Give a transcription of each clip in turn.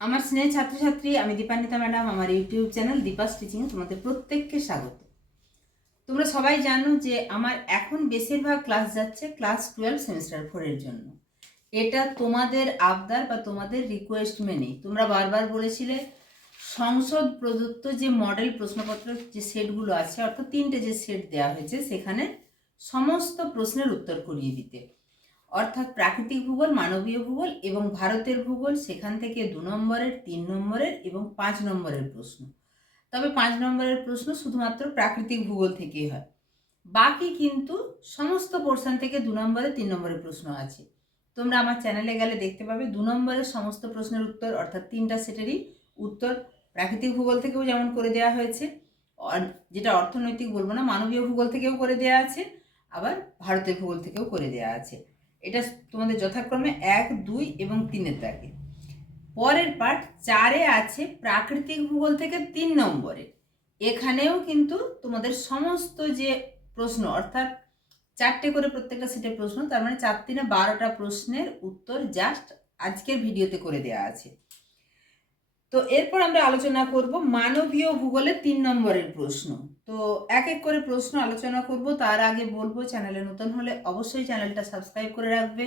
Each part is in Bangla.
আমার স্নেহ ছাত্রছাত্রী, আমি দীপান্বিতা ম্যাডাম, আমার ইউটিউব চ্যানেল দীপা টিচিং তোমাদের প্রত্যেককে স্বাগত। তোমরা সবাই জানো যে আমার এখন বেশিরভাগ ক্লাস যাচ্ছে ক্লাস টুয়েলভ সেমিস্টার ফোরের জন্য। এটা তোমাদের আবদার বা তোমাদের রিকোয়েস্ট মেনে। তোমরা বারবার বলেছিলে, সংসদ প্রদত্ত যে মডেল প্রশ্নপত্র, যে সেটগুলো আছে, অর্থাৎ তিনটে যে সেট দেওয়া হয়েছে, সেখানে সমস্ত প্রশ্নের উত্তর করিয়ে দিতে। অর্থাৎ প্রাকৃতিক ভূগোল, মানবীয় ভূগোল এবং ভারতের ভূগোল সেখান থেকে দু নম্বরের, তিন নম্বরের এবং পাঁচ নম্বরের প্রশ্ন। তবে পাঁচ নম্বরের প্রশ্ন শুধুমাত্র প্রাকৃতিক ভূগোল থেকেই হয়। বাকি কিন্তু সমস্ত পোর্শন থেকে দু নম্বরে, তিন নম্বরের প্রশ্ন আছে। তোমরা আমার চ্যানেলে গেলে দেখতে পাবে দু নম্বরের সমস্ত প্রশ্নের উত্তর, অর্থাৎ তিনটা সেটেরই উত্তর প্রাকৃতিক ভূগোল থেকেও যেমন করে দেওয়া হয়েছে যেটা অর্থনৈতিক বলব না, মানবীয় ভূগোল থেকেও করে দেওয়া আছে, আবার ভারতের ভূগোল থেকেও করে দেওয়া আছে। এটা তোমাদের যথাক্রমে এক, দুই এবং তিনের দাগে। পরের পার্ট চারে আছে প্রাকৃতিক ভূগোল থেকে তিন নম্বরে। এখানেও কিন্তু তোমাদের সমস্ত যে প্রশ্ন, অর্থাৎ চারটে করে প্রত্যেকটা সেটের প্রশ্ন, তার মানে চার তিনে বারোটা প্রশ্নের উত্তর জাস্ট আজকের ভিডিওতে করে দেওয়া আছে। তো এরপর আমরা আলোচনা করব মানবীয় ভূগোলের তিন নম্বরের প্রশ্ন। তো এক এক করে প্রশ্ন আলোচনা করব। তার আগে বলব, চ্যানেলে নতুন হলে অবশ্যই চ্যানেলটা সাবস্ক্রাইব করে রাখবে।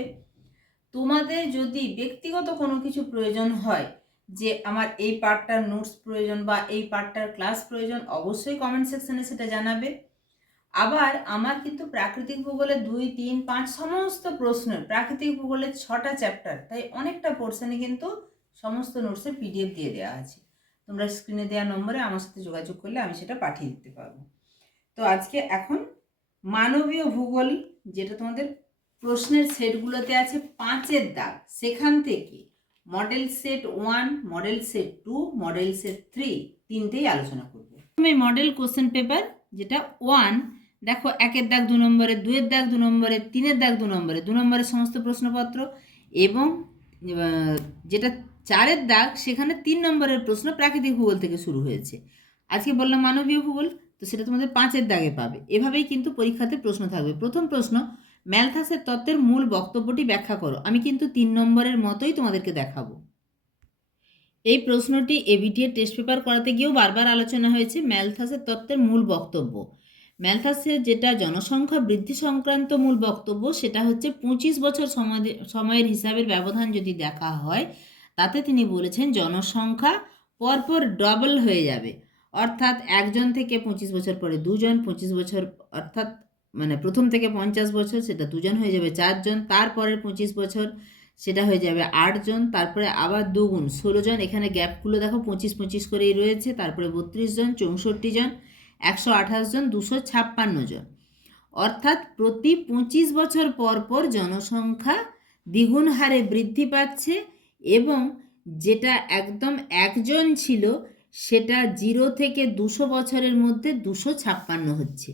তোমাদের যদি ব্যক্তিগত কোনো কিছু প্রয়োজন হয়, যে আমার এই পার্টটার নোটস প্রয়োজন বা এই পার্টটার ক্লাস প্রয়োজন, অবশ্যই কমেন্ট সেকশনে সেটা জানাবে। আবার আমার কিন্তু প্রাকৃতিক ভূগোলে দুই, তিন, পাঁচ সমস্ত প্রশ্নের, প্রাকৃতিক ভূগোলের ছটা চ্যাপ্টার তাই অনেকটা পোর্শনে কিন্তু সমস্ত নোটসের পিডিএফ দিয়ে দেওয়া আছে। তোমরা স্ক্রিনে দেওয়া নম্বরে আমার সাথে যোগাযোগ করলে আমি সেটা পাঠিয়ে দিতে পারব। তো আজকে এখন মানবীয় ভূগোল, যেটা তোমাদের প্রশ্নের সেটগুলোতে আছে, পাঁচের দাগ। সেখান থেকে model set one model set two model set three তিনটেই আলোচনা করব। প্রথমে মডেল কোশ্চেন পেপার যেটা ওয়ান দেখো একের দাগ দু নম্বরে, দুয়ের দাগ দু নম্বরে, তিনের দাগ দু নম্বরে, দু নম্বরের সমস্ত প্রশ্নপত্র এবং যেটা চারের দাগ সেখানে তিন নম্বরের প্রশ্ন প্রাকৃতিক ভূগোল থেকে শুরু হয়েছে। আজকে বললাম মানবীয় ভূগোল, তো সেটা তোমাদের পাঁচের দাগে পাবে। এভাবেই কিন্তু পরীক্ষাতে প্রশ্ন থাকবে। প্রথম প্রশ্ন, ম্যালথাসের তত্ত্বের মূল বক্তব্যটি ব্যাখ্যা করো। আমি কিন্তু তিন নম্বরের মতোই তোমাদেরকে দেখাবো। এই প্রশ্নটি এবিটিএ টেস্ট পেপার করাতে গিয়েও বারবার আলোচনা হয়েছে ম্যালথাসের তত্ত্বের মূল বক্তব্য। ম্যালথাসের যেটা জনসংখ্যা বৃদ্ধি সংক্রান্ত মূল বক্তব্য, সেটা হচ্ছে পঁচিশ বছর সময়- সময়ের হিসাবের ব্যবধান যদি দেখা হয় তাতে তিনি বলেছেন জনসংখ্যা পরপর ডবল হয়ে যাবে। অর্থাৎ একজন থেকে পঁচিশ বছর পরে দুজন, পঁচিশ বছর, অর্থাৎ মানে প্রথম থেকে পঞ্চাশ বছর সেটা দুজন হয়ে যাবে চারজন তারপরে পঁচিশ বছর সেটা হয়ে যাবে আটজন, তারপরে আবার দুগুণ, ষোলো জন, এখানে গ্যাপগুলো দেখো পঁচিশ পঁচিশ করেই রয়েছে, তারপরে বত্রিশ জন, চৌষট্টি জন, একশো আঠাশ জন, দুশো ছাপ্পান্ন জন। অর্থাৎ প্রতি পঁচিশ বছর পর পর জনসংখ্যা দ্বিগুণ হারে বৃদ্ধি পাচ্ছে এবং যেটা একদম একজন ছিল, সেটা জিরো থেকে দুশো বছরের মধ্যে দুশো ছাপ্পান্ন হচ্ছে।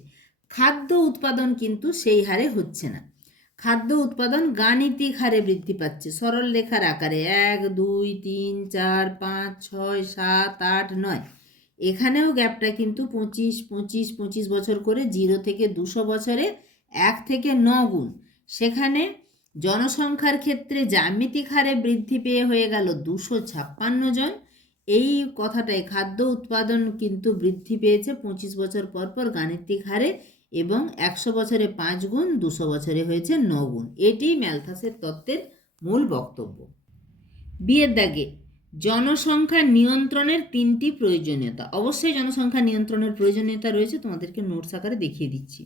খাদ্য উৎপাদন কিন্তু সেই হারে হচ্ছে না। খাদ্য উৎপাদন গাণিতিক হারে বৃদ্ধি পাচ্ছে। সরল রেখার আকারে এক, দুই, তিন, চার, পাঁচ, ছয়, সাত, আট, নয়। এখানেও গ্যাপটা কিন্তু পঁচিশ পঁচিশ পঁচিশ বছর করে জিরো থেকে দুশো বছরে এক থেকে ন গুণ। সেখানে জনসংখ্যার ক্ষেত্রে জ্যামিতিক হারে বৃদ্ধি পেয়ে হয়ে গেল দুশো ছাপ্পান্ন জন। এই কথাটাই খাদ্য উৎপাদন কিন্তু বৃদ্ধি পেয়েছে পঁচিশ বছর পর পর গাণিতিক হারে এবং একশো বছরে পাঁচ গুণ, দুশো বছরে হয়েছে ন গুণ। এটি ম্যালথাসের তত্ত্বের মূল বক্তব্য। বিয়ের দাগে জনসংখ্যা নিয়ন্ত্রণের তিনটি প্রয়োজনীয়তা। অবশ্যই জনসংখ্যা নিয়ন্ত্রণের প্রয়োজনীয়তা রয়েছে, তোমাদেরকে নোটস আকারে দেখিয়ে দিচ্ছি।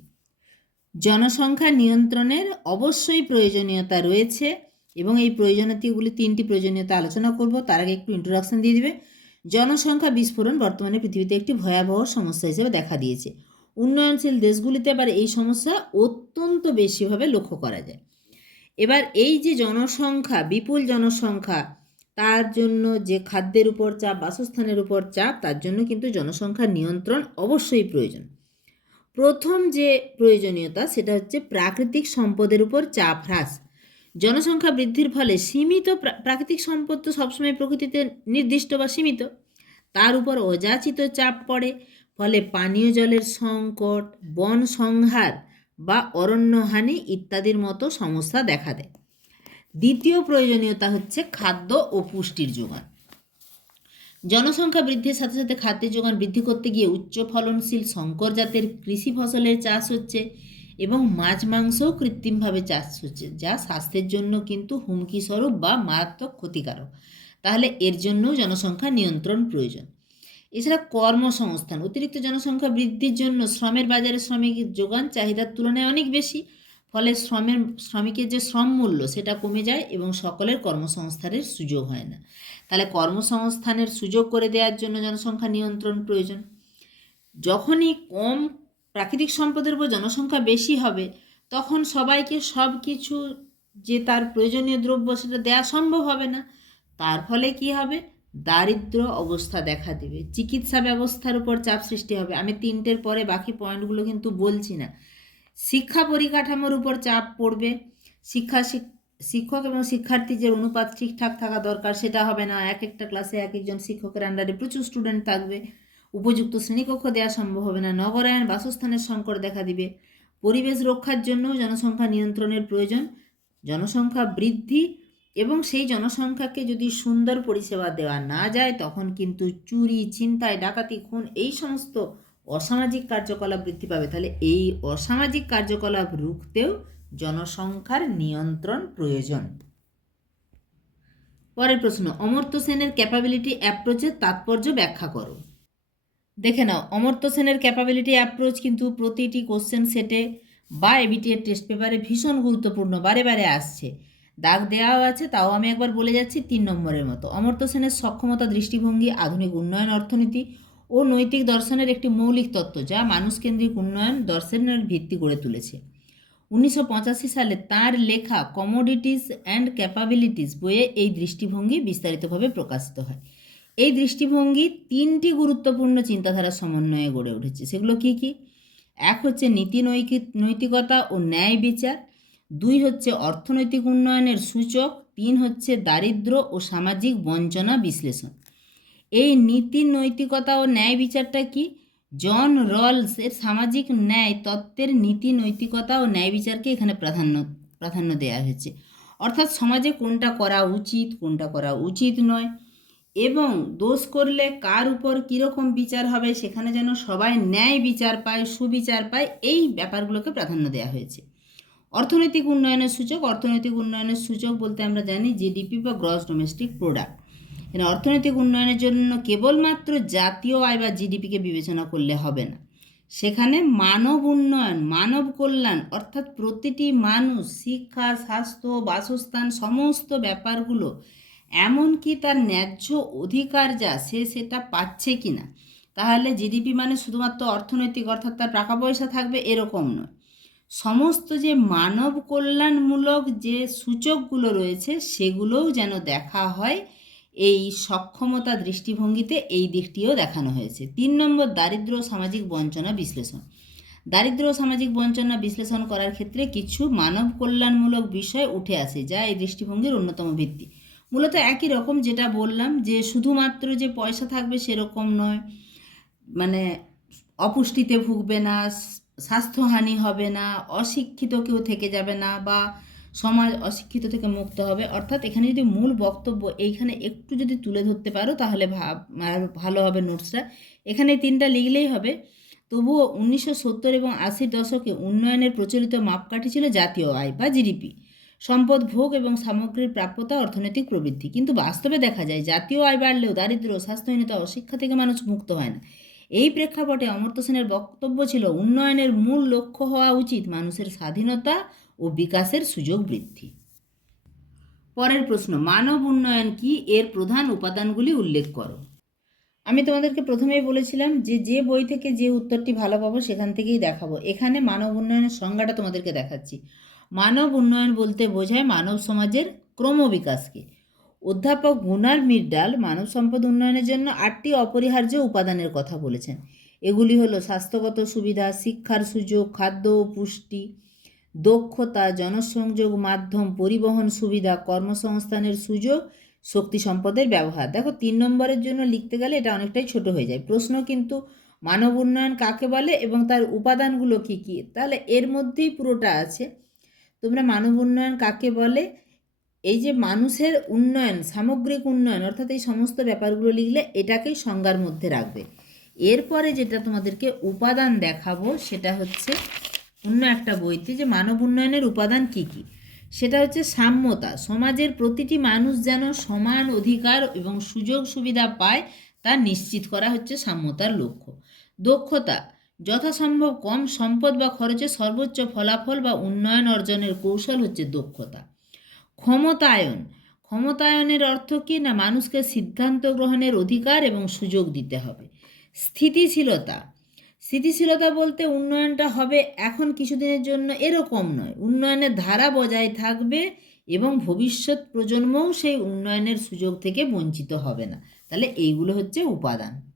জনসংখ্যা নিয়ন্ত্রণের অবশ্যই প্রয়োজনীয়তা রয়েছে এবং এই প্রয়োজনীয়তাগুলি তিনটি প্রয়োজনীয়তা আলোচনা করব। তার আগে একটু ইন্ট্রোডাকশন দিয়ে দিবে। জনসংখ্যা বিস্ফোরণ বর্তমানে পৃথিবীতে একটি ভয়াবহ সমস্যা হিসেবে দেখা দিয়েছে। উন্নয়নশীল দেশগুলিতে আবার এই সমস্যা অত্যন্ত বেশিভাবে লক্ষ্য করা যায়। এবার এই যে জনসংখ্যা, বিপুল জনসংখ্যা, তার জন্য যে খাদ্যের উপর চাপ, বাসস্থানের উপর চাপ, তার জন্য কিন্তু জনসংখ্যা নিয়ন্ত্রণ অবশ্যই প্রয়োজন। প্রথম যে প্রয়োজনীয়তা সেটা হচ্ছে প্রাকৃতিক সম্পদের উপর চাপ হ্রাস। জনসংখ্যা বৃদ্ধির ফলে সীমিত প্রা- প্রাকৃতিক সম্পদ তো সবসময় প্রকৃতিতে নির্দিষ্ট বা সীমিত। তার উপর অযাচিত চাপ পড়ে, ফলে পানীয় জলের সংকট, বন সংহার বা অরণ্যহানি ইত্যাদির মতো সমস্যা দেখা দেয়। দ্বিতীয় প্রয়োজনীয়তা হচ্ছে খাদ্য ও পুষ্টির যোগান। জনসংখ্যা বৃদ্ধির সাথে সাথে খাদ্যের যোগান বৃদ্ধি করতে গিয়ে উচ্চ ফলনশীল শঙ্কর জাতের কৃষি ফসলের চাষ হচ্ছে এবং মাছ মাংসও কৃত্রিমভাবে চাষ হচ্ছে, যা স্বাস্থ্যের জন্য কিন্তু হুমকি স্বরূপ বা মারাত্মক ক্ষতিকারক। তাহলে এর জন্যও জনসংখ্যা নিয়ন্ত্রণ প্রয়োজন। এছাড়া কর্মসংস্থান, অতিরিক্ত জনসংখ্যা বৃদ্ধির জন্য শ্রমের বাজারে শ্রমিক যোগান চাহিদার তুলনায় অনেক বেশি। ফলে শ্রমের, শ্রমিকের যে শ্রম মূল্য সেটা কমে যায় এবং সকলের কর্মসংস্থানের সুযোগ হয় না। তাহলে কর্মসংস্থানের সুযোগ করে দেওয়ার জন্য জনসংখ্যা নিয়ন্ত্রণ প্রয়োজন। যখনই কম প্রাকৃতিক সম্পদের উপর জনসংখ্যা বেশি হবে, তখন সবাইকে সব কিছু যে তার প্রয়োজনীয় দ্রব্য সেটা দেওয়া সম্ভব হবে না। তার ফলে কি হবে? দারিদ্র অবস্থা দেখা দেবে। চিকিৎসা ব্যবস্থার উপর চাপ সৃষ্টি হবে। আমি তিনটের পরে বাকি পয়েন্টগুলো কিন্তু বলছি না। শিক্ষা পরিকাঠামোর উপর চাপ পড়বে। শিক্ষা শিক্ষক এবং শিক্ষার্থী যে অনুপাত ঠিকঠাক থাকা দরকার সেটা হবে না। এক একটা ক্লাসে এক একজন শিক্ষকের আন্ডারে প্রচুর স্টুডেন্ট থাকবে। উপযুক্ত শ্রেণীকক্ষ দেওয়া সম্ভব হবে না। নগরায়ণ বাসস্থানের সংকট দেখা দিবে। পরিবেশ রক্ষার জন্য জনসংখ্যা নিয়ন্ত্রণের প্রয়োজন। জনসংখ্যা বৃদ্ধি এবং সেই জনসংখ্যাকে যদি সুন্দর পরিষেবা দেওয়া না যায়, তখন কিন্তু চুরি, ছিনতাই, ডাকাতি, খুন এই সমস্ত অসামাজিক কার্যকলাপ বৃদ্ধি পাবে। তাহলে এই অসামাজিক কার্যকলাপ রুখতেও জনসংখ্যার নিয়ন্ত্রণ প্রয়োজন। পরের প্রশ্ন, অমর্ত্য সেনের ক্যাপাবিলিটি অ্যাপ্রোচের তাৎপর্য ব্যাখ্যা করো। দেখে নাও, অমর্ত্য সেনের ক্যাপাবিলিটি অ্যাপ্রোচ কিন্তু প্রতিটি কোশ্চেন সেটে বা এবিটিএর টেস্ট পেপারে ভীষণ গুরুত্বপূর্ণ, বারে বারে আসছে। দাগ দেওয়াও আছে, তাও আমি একবার বলে যাচ্ছি তিন নম্বরের মতো। অমর্ত্য সেনের সক্ষমতা দৃষ্টিভঙ্গি, আধুনিক উন্নয়ন অর্থনীতি ও নৈতিক দর্শনের একটি মৌলিক তত্ত্ব যা মানুষকেন্দ্রিক উন্নয়ন, দর্শনের ভিত্তি গড়ে তুলেছে। উনিশশো পঁচাশি সালে তার লেখা কমোডিটিস অ্যান্ড ক্যাপাবিলিটিস বইয়ে এই দৃষ্টিভঙ্গি বিস্তারিতভাবে প্রকাশিত হয়। এই দৃষ্টিভঙ্গি তিনটি গুরুত্বপূর্ণ চিন্তাধারার সমন্বয়ে গড়ে উঠেছে। সেগুলো কি কি? এক হচ্ছে নীতি নৈতিকতা ও ন্যায় বিচার। দুই হচ্ছে অর্থনৈতিক উন্নয়নের সূচক। তিন হচ্ছে দারিদ্র্য ও সামাজিক বঞ্চনা বিশ্লেষণ। এই নীতি নৈতিকতা ও ন্যায় বিচারটা কি? জন রলস এর সামাজিক ন্যায় তত্ত্বের নীতি নৈতিকতা ও ন্যায় বিচারকে এখানে প্রাধান্য প্রাধান্য দেওয়া হয়েছে। অর্থাৎ সমাজে কোনটা করা উচিত, কোনটা করা উচিত নয়। এবং দোষ করলে কার উপর কীরকম বিচার হবে, সেখানে যেন সবাই ন্যায় বিচার পায়, সুবিচার পায়, এই ব্যাপারগুলোকে প্রাধান্য দেওয়া হয়েছে। অর্থনৈতিক উন্নয়নের সূচক, অর্থনৈতিক উন্নয়নের সূচক বলতে আমরা জানি জিডিপি বা গ্রস ডোমেস্টিক প্রোডাক্ট এখানে অর্থনৈতিক উন্নয়নের জন্য কেবলমাত্র জাতীয় আয় বা জিডিপিকে বিবেচনা করলে হবে না। সেখানে মানব উন্নয়ন, মানব কল্যাণ অর্থাৎ প্রতিটি মানুষ, শিক্ষা, স্বাস্থ্য, বাসস্থান সমস্ত ব্যাপারগুলো এমনকি তার ন্যায্য অধিকার যা, সে সেটা পাচ্ছে কি না তাহলে জিডিপি মানে শুধুমাত্র অর্থনৈতিক অর্থাৎ তার টাকা পয়সা থাকবে এরকম নয়। সমস্ত যে মানব কল্যাণমূলক যে সূচকগুলো রয়েছে, সেগুলোও যেন দেখা হয় এই সক্ষমতা দৃষ্টিভঙ্গিতে এই দিকটিও দেখানো হয়েছে। তিন নম্বর, দারিদ্র সামাজিক বঞ্চনা বিশ্লেষণ। দারিদ্র সামাজিক বঞ্চনা বিশ্লেষণ করার ক্ষেত্রে কিছু মানব কল্যাণমূলক বিষয় উঠে আসে, যা এই দৃষ্টিভঙ্গির অন্যতম ভিত্তি। মূলত একই রকম যেটা বললাম যে শুধুমাত্র যে পয়সা থাকবে সেরকম নয় মানে অপুষ্টিতে ভুগবে না, স্বাস্থ্যহানি হবে না, অশিক্ষিত কেউ থেকে যাবে না বা সমাজ অশিক্ষিত থেকে মুক্ত হবে। অর্থাৎ এখানে যদি মূল বক্তব্য এইখানে একটু যদি তুলে ধরতে পারো, তাহলে ভালো হবে নোটসটা। এখানে তিনটা লিখলেই হবে, তবুও উনিশশো সত্তর এবং আশির দশকে উন্নয়নের প্রচলিত মাপকাঠি ছিল জাতীয় আয় বা জিডিপি। সম্পদ, ভোগ এবং সামগ্রীর প্রাপ্যতা, অর্থনৈতিক প্রবৃদ্ধি। কিন্তু বাস্তবে দেখা যায়, জাতীয় আয় বাড়লেও দারিদ্র স্বাস্থ্যহীনতা অশিক্ষা থেকে মানুষ মুক্ত হয় না। এই প্রেক্ষাপটে অমর্ত্য সেনের বক্তব্য ছিল, উন্নয়নের মূল লক্ষ্য হওয়া উচিত মানুষের স্বাধীনতা ও বিকাশের সুযোগ বৃদ্ধি। পরের প্রশ্ন, মানব উন্নয়ন কি? এর প্রধান উপাদানগুলি উল্লেখ করো। আমি তোমাদেরকে প্রথমেই বলেছিলাম যে যে বই থেকে যে উত্তরটি ভালো পাবো সেখান থেকেই দেখাবো। এখানে মানব উন্নয়নের সংজ্ঞাটা তোমাদেরকে দেখাচ্ছি। মানব উন্নয়ন বলতে বোঝায় মানব সমাজের ক্রমবিকাশকে। অধ্যাপক গুনার মির্ডাল মানব সম্পদ উন্নয়নের জন্য আটটি অপরিহার্য উপাদানের কথা বলেছেন। এগুলি হলো স্বাস্থ্যগত সুবিধা, শিক্ষার সুযোগ, খাদ্য ও পুষ্টি, দক্ষতা, জনসংযোগ মাধ্যম, পরিবহন সুবিধা, কর্মসংস্থানের সুযোগ, শক্তি সম্পদের ব্যবহার। দেখো, তিন নম্বরের জন্য লিখতে গেলে এটা অনেকটাই ছোট হয়ে যায়। প্রশ্ন কিন্তু, মানব উন্নয়ন কাকে বলে এবং তার উপাদানগুলো কি কি? তাহলে এর মধ্যেই পুরোটা আছে। তোমরা মানব উন্নয়ন কাকে বলে? এই যে মানুষের উন্নয়ন, সামগ্রিক উন্নয়ন, অর্থাৎ এই সমস্ত ব্যাপারগুলো লিখলে এটাকেই সংজ্ঞার মধ্যে রাখবে। এরপরে যেটা তোমাদেরকে উপাদান দেখাবো, সেটা হচ্ছে অন্য একটা বইতে যে মানব উন্নয়নের উপাদান কি কি? সেটা হচ্ছে সাম্যতা। সমাজের প্রতিটি মানুষ যেন সমান অধিকার এবং সুযোগ সুবিধা পায়, তা নিশ্চিত করা হচ্ছে সাম্যতার লক্ষ্য। দক্ষতা। যথাসম্ভব কম সম্পদ বা খরচে সর্বোচ্চ ফলাফল বা উন্নয়ন অর্জনের কৌশল হচ্ছে দক্ষতা। ক্ষমতায়ন। ক্ষমতায়নের অর্থ কী? না, মানুষকে সিদ্ধান্ত গ্রহণের অধিকার এবং সুযোগ দিতে হবে। স্থিতিশীলতা। স্থিতিশীলতা বলতে উন্নয়নটা হবে এখন কিছুদিনের জন্য এরকম নয়। উন্নয়নের ধারা বজায় থাকবে এবং ভবিষ্যৎ প্রজন্মও সেই উন্নয়নের সুযোগ থেকে বঞ্চিত হবে না। তাহলে এইগুলো হচ্ছে উপাদান।